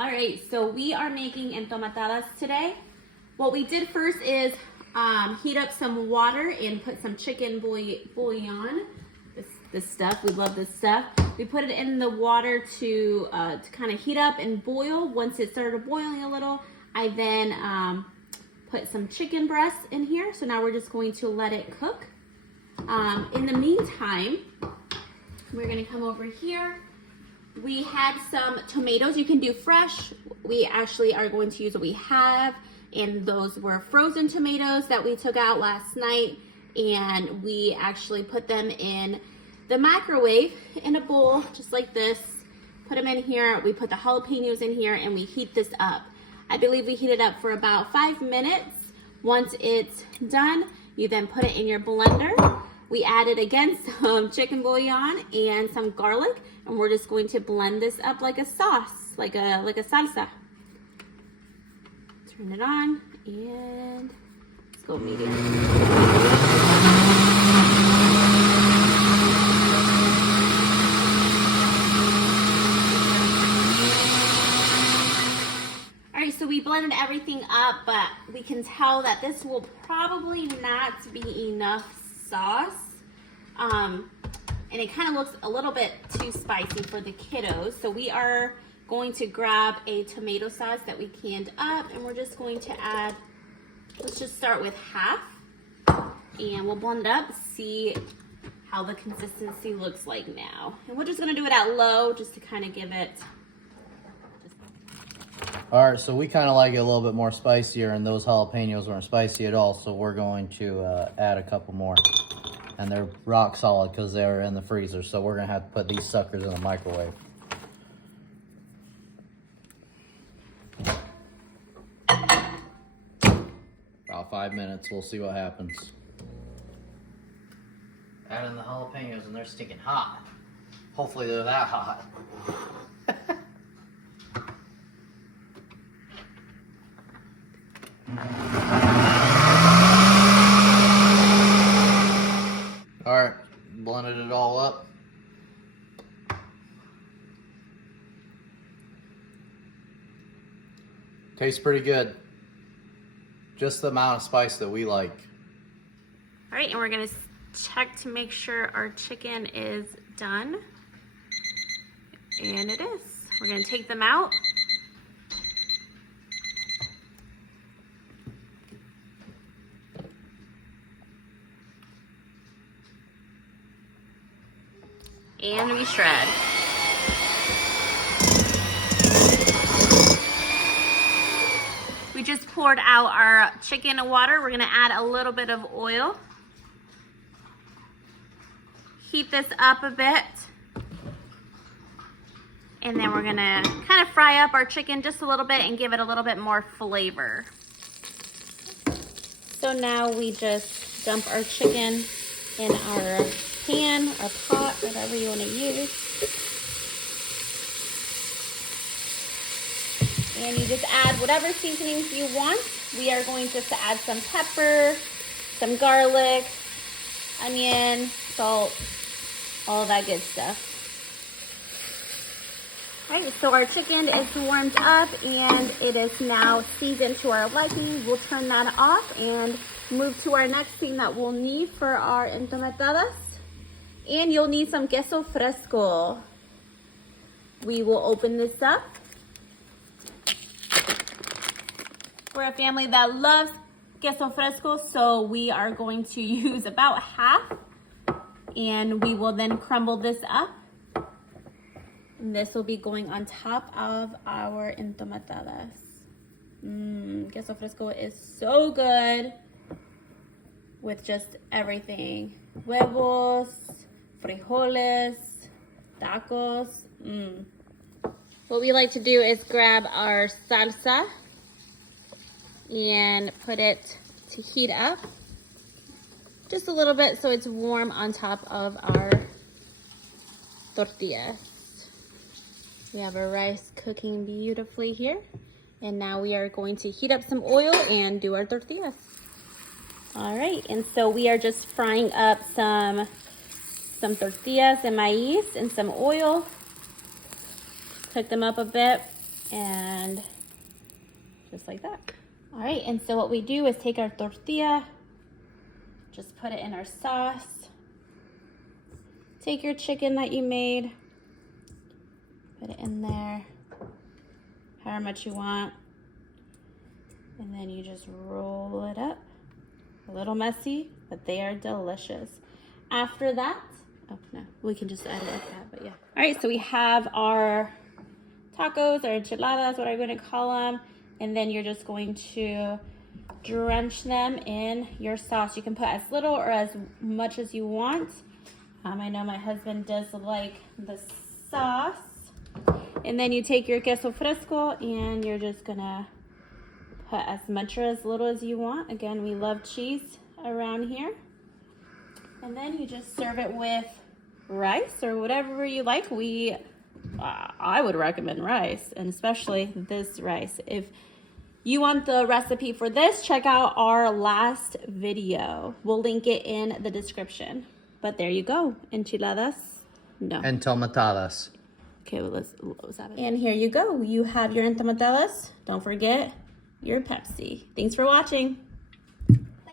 All right, so we are making entomatadas today. What we did first is heat up some water and put some chicken bouillon. This stuff, we love this stuff. We put it in the water to kind of heat up and boil. Once it started boiling a little, I then put some chicken breasts in here. So now we're just going to let it cook. In the meantime, we're gonna come over here. We had some tomatoes. You can do fresh. We actually are going to use what we have, and those were frozen tomatoes that we took out last night, and we actually put them in the microwave in a bowl just like this. Put them in here. We put the jalapenos in here, and we heat this up. I believe we heat it up for about 5 minutes. Once it's done, you then put it in your blender. We added again some chicken bouillon and some garlic, and we're just going to blend this up like a sauce, like a salsa. Turn it on, and let's go medium. All right, so we blended everything up, but we can tell that this will probably not be enough sauce. And it kind of looks a little bit too spicy for the kiddos. So we are going to grab a tomato sauce that we canned up, and we're just going to add, let's just start with half, and we'll blend it up, see how the consistency looks like now. And we're just gonna do it at low just to kind of give it. All right, so we kind of like it a little bit more spicier, and those jalapenos weren't spicy at all, so we're going to add a couple more. And they're rock solid because they're in the freezer, so we're gonna have to put these suckers in the microwave. About 5 minutes, we'll see what happens. Add in the jalapenos, and they're stinking hot. Hopefully they're that hot. All right, blended it all up. Tastes pretty good. Just the amount of spice that we like. All right, and we're gonna check to make sure our chicken is done. And it is. We're gonna take them out. And we shred. We just poured out our chicken and water. We're gonna add a little bit of oil. Heat this up a bit. And then we're gonna kind of fry up our chicken just a little bit and give it a little bit more flavor. So now we just dump our chicken in our pan or pot, whatever you want to use. And you just add whatever seasonings you want. We are going just to add some pepper, some garlic, onion, salt, all that good stuff. All right, so our chicken is warmed up and it is now seasoned to our liking. We'll turn that off and move to our next thing that we'll need for our entomatadas. And you'll need some queso fresco. We will open this up. We're a family that loves queso fresco, so we are going to use about half. And we will then crumble this up. And this will be going on top of our entomatadas. Queso fresco is so good with just everything. Huevos, frijoles, tacos. What we like to do is grab our salsa and put it to heat up just a little bit so it's warm on top of our tortillas. We have our rice cooking beautifully here, and now we are going to heat up some oil and do our tortillas. All right, and so we are just frying up some tortillas and maíz in some oil. Cook them up a bit. And just like that. All right, and so what we do is take our tortilla, just put it in our sauce. Take your chicken that you made, put it in there, however much you want. And then you just roll it up. A little messy, but they are delicious. After that, oh no, we can just add it like that, but yeah. All right, so we have our tacos or enchiladas, what I'm going to call them. And then you're just going to drench them in your sauce. You can put as little or as much as you want. I know my husband does like the sauce. And then you take your queso fresco and you're just gonna put as much or as little as you want. Again, we love cheese around here. And then you just serve it with rice or whatever you like. I would recommend rice, and especially this rice. If you want the recipe for this, check out our last video. We'll link it in the description. But there you go, enchiladas. No. Entomatadas. Okay, well, let's have it. And here you go. You have your entomatadas. Don't forget your Pepsi. Thanks for watching.